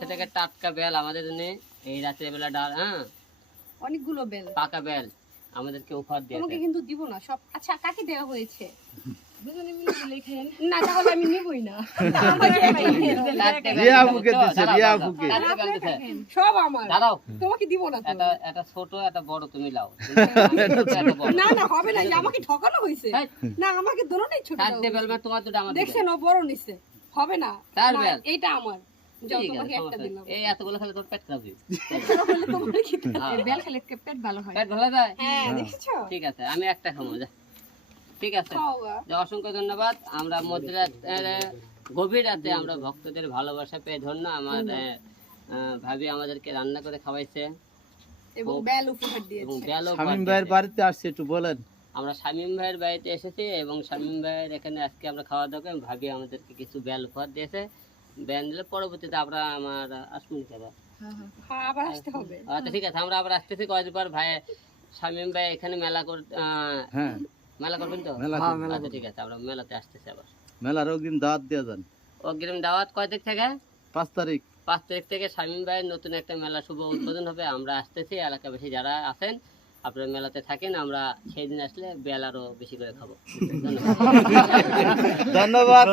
গাছে থেকে টাটকা বেল আমাদের জন্য এই রাতের বেলা ডাল হ্যাঁ? অনেকগুলো বেল। পাকা বেল আমাদেরকে উপহার দিয়ে তোমাকে কিন্তু দিব না সব আচ্ছা কাকে দেওয়া হয়েছে? দুজনে মিলে বলে খেলেন না তাহলে আমি নেবই না। রিয়া আপুকে দিছে, রিয়া আপুকে। সব আমার। দাঁড়াও। তোমাকে দিব না এটা এটা ছোট এটা বড় তুমি লাও। না না হবে না আমাকে ঠকানো হয়েছে। না আমাকে দোনোটাই ছোট। দেখছেন ও বড় নিছে। হবে না বেল। এইটা আমার। এই এতগুলো খেলে তোর পেট খারাপ হ্যাঁ। বেল খেলে পেট ভালো হয়। পেট ভালো যায়? হ্যাঁ ঠিক আছে আমি একটা খাব যা। ঠিক আছে। খাও গা। যে অসংখ্য ধন্যবাদ। আমরা মধ্যরাত গভীর রাতে আমরা ভক্তদের ভালোবাসা পেয়ে ধন্য। আমার ভাবি আমাদেরকে রান্না করে খাওয়াইছে। এবং বেল উপহার দিয়েছে। গেল ভাইয়ের বাড়িতে আসছে একটু বলেন। আমরা শামীম ভাইয়ের বাড়িতে এসেছি এবং শামীম ভাইয়ের এখানে আজকে আমরা খাওয়া দাওয়া ভাবি আমাদেরকে কিছু বেল উপহার দিয়েছে। বেল দিলে পরবর্তীতে আমরা আমার আসব নাকি আবার হ্যাঁ আবার আসতে হবে। আচ্ছা ঠিক আছে আমরা আবার আসতেছি কয়েকদিন পর। ভাই শামীম ভাই এখানে মেলা কর হ্যাঁ। মেলা করবেন তো? আচ্ছা ঠিক আছে আমরা মেলাতে আসতেছি আবার। মেলার একদিন দাওয়াত দিয়ে যান। অগ্রিম দাওয়াত কয় তারিখ থেকে? পাঁচ তারিখ। পাঁচ তারিখ থেকে শামীম ভাইয়ের নতুন একটা মেলা শুভ উদ্বোধন হবে। আমরা আসতেছি এলাকাবাসী যারা আছেন আপনারা মেলাতে থাকেন আমরা সেই দিন আসলে বেল আরও বেশি করে খাব। ধন্যবাদ। ধন্যবাদ।